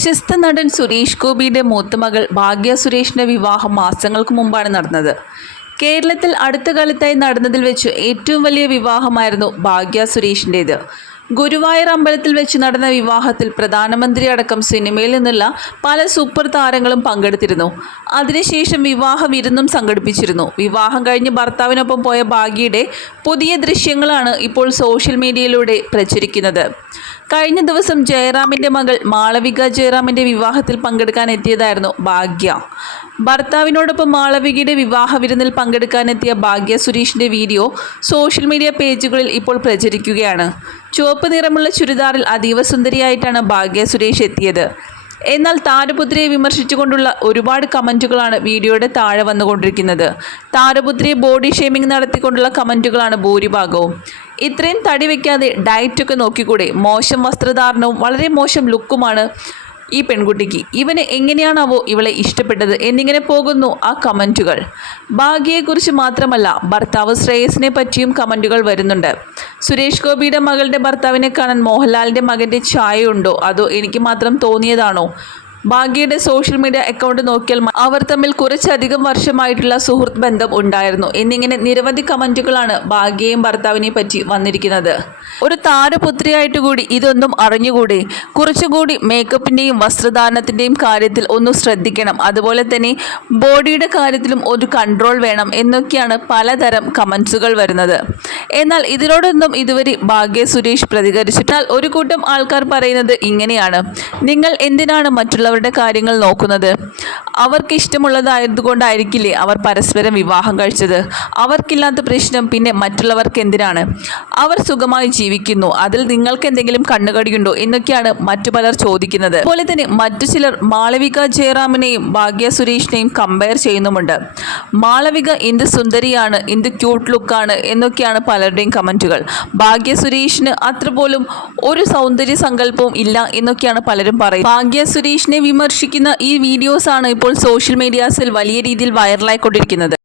പ്രശസ്ത നടൻ സുരേഷ് ഗോപിയുടെ മൂത്തമകൾ ഭാഗ്യ സുരേഷിന്റെ വിവാഹം മാസങ്ങൾക്ക് മുമ്പാണ് നടന്നത്. കേരളത്തിൽ അടുത്ത കാലത്തായി നടന്നതിൽ വെച്ച് ഏറ്റവും വലിയ വിവാഹമായിരുന്നു ഭാഗ്യ സുരേഷിന്റേത് ഗുരുവായൂർ അമ്പലത്തിൽ വെച്ച് നടന്ന വിവാഹത്തിൽ പ്രധാനമന്ത്രി അടക്കം സിനിമയിൽ നിന്നുള്ള പല സൂപ്പർ താരങ്ങളും പങ്കെടുത്തിരുന്നു. അതിനുശേഷം വിവാഹ വിരുന്നും സംഘടിപ്പിച്ചിരുന്നു. വിവാഹം കഴിഞ്ഞ് ഭർത്താവിനൊപ്പം പോയ ഭാഗ്യയുടെ പുതിയ ദൃശ്യങ്ങളാണ് ഇപ്പോൾ സോഷ്യൽ മീഡിയയിലൂടെ പ്രചരിക്കുന്നത്. കഴിഞ്ഞ ദിവസം ജയറാമിന്റെ മകൾ മാളവിക ജയറാമിന്റെ വിവാഹത്തിൽ പങ്കെടുക്കാൻ എത്തിയതായിരുന്നു ഭാഗ്യ. ഭർത്താവിനോടൊപ്പം മാളവികയുടെ വിവാഹ വിരുന്നിൽ പങ്കെടുക്കാനെത്തിയ ഭാഗ്യ സുരേഷിന്റെ വീഡിയോ സോഷ്യൽ മീഡിയ പേജുകളിൽ ഇപ്പോൾ പ്രചരിക്കുകയാണ്. ചുവപ്പ് നിറമുള്ള ചുരിദാറിൽ അതീവ സുന്ദരിയായിട്ടാണ് ഭാഗ്യ സുരേഷ് എത്തിയത്. എന്നാൽ താരപുത്രിയെ വിമർശിച്ചുകൊണ്ടുള്ള ഒരുപാട് കമന്റുകളാണ് വീഡിയോയുടെ താഴെ വന്നുകൊണ്ടിരിക്കുന്നത്. താരപുത്രിയെ ബോഡി ഷേമിംഗ് നടത്തിക്കൊണ്ടുള്ള കമന്റുകളാണ് ഭൂരിഭാഗവും. ഇത്രയും തടി വയ്ക്കാതെ ഡയറ്റൊക്കെ നോക്കിക്കൂടെ? മോശം വസ്ത്രധാരണവും വളരെ മോശം ലുക്കുമാണ് ഈ പെൺകുട്ടിക്ക് ഇവന് എങ്ങനെയാണാവോ ഇവളെ ഇഷ്ടപ്പെട്ടത് എന്നിങ്ങനെ പോകുന്നു ആ കമന്റുകൾ ഭാഗ്യയെക്കുറിച്ച് മാത്രമല്ല ഭർത്താവ് ശ്രേയസിനെ പറ്റിയും കമന്റുകൾ വരുന്നുണ്ട്. സുരേഷ് ഗോപിയുടെ മകളുടെ ഭർത്താവിനെ കാണാൻ മോഹൻലാലിന്റെ മകന്റെ ഛായയുണ്ടോ? അതോ എനിക്ക് മാത്രം തോന്നിയതാണോ? ഭാഗ്യയുടെ സോഷ്യൽ മീഡിയ അക്കൗണ്ട് നോക്കിയാൽ അവർ തമ്മിൽ കുറച്ചധികം വർഷമായിട്ടുള്ള സുഹൃത്ത് ബന്ധം ഉണ്ടായിരുന്നു. എന്നിങ്ങനെ നിരവധി കമന്റുകളാണ് ഭാഗ്യയും ഭർത്താവിനെ പറ്റി വന്നിരിക്കുന്നത്. ഒരു താരപുത്രിയായിട്ട് കൂടി ഇതൊന്നും അറിഞ്ഞുകൂടി? കുറച്ചുകൂടി മേക്കപ്പിന്റെയും വസ്ത്രധാരണത്തിന്റെയും കാര്യത്തിൽ ഒന്ന് ശ്രദ്ധിക്കണം. അതുപോലെ തന്നെ ബോഡിയുടെ കാര്യത്തിലും ഒരു കൺട്രോൾ വേണം എന്നൊക്കെയാണ് പലതരം കമൻസുകൾ വരുന്നത്. എന്നാൽ ഇതിനോടൊന്നും ഇതുവരെ ഭാഗ്യ സുരേഷ് പ്രതികരിച്ചിട്ടാൽ ഒരു കൂട്ടം ആൾക്കാർ പറയുന്നത് ഇങ്ങനെയാണ്. നിങ്ങൾ എന്തിനാണ് മറ്റുള്ളവരുടെ കാര്യങ്ങൾ നോക്കുന്നത്. അവർക്ക് ഇഷ്ടമുള്ളതായതുകൊണ്ടായിരിക്കില്ലേ അവർ പരസ്പരം വിവാഹം കഴിച്ചത്. അവർക്കില്ലാത്ത പ്രശ്നം പിന്നെ മറ്റുള്ളവർക്ക് എന്തിനാണ്? അവർ സുഖമായി ജീവിക്കുന്നു. അതിൽ നിങ്ങൾക്ക് എന്തെങ്കിലും കണ്ണുകടിയുണ്ടോ എന്നൊക്കെയാണ് മറ്റു പലർ ചോദിക്കുന്നത്. അതുപോലെ തന്നെ മറ്റു ചിലർ മാളവിക ജയറാമിനെയും ഭാഗ്യ സുരേഷിനെയും കമ്പയർ ചെയ്യുന്നുമുണ്ട്. മാളവിക എന്ത് സുന്ദരിയാണ് എന്ത് ക്യൂട്ട് ലുക്കാണ് എന്നൊക്കെയാണ് പലരുടെയും കമന്റുകൾ ഭാഗ്യ സുരേഷിന് അത്ര പോലും ഒരു സൗന്ദര്യ സങ്കല്പവും ഇല്ല എന്നൊക്കെയാണ് പലരും പറയുന്നത്. ഭാഗ്യ സുരേഷിനെ വിമർശിക്കുന്ന ഈ വീഡിയോസാണ് ഇപ്പോൾ സോഷ്യൽ മീഡിയാസിൽ വലിയ രീതിയിൽ വൈറലായിക്കൊണ്ടിരിക്കുന്നത്.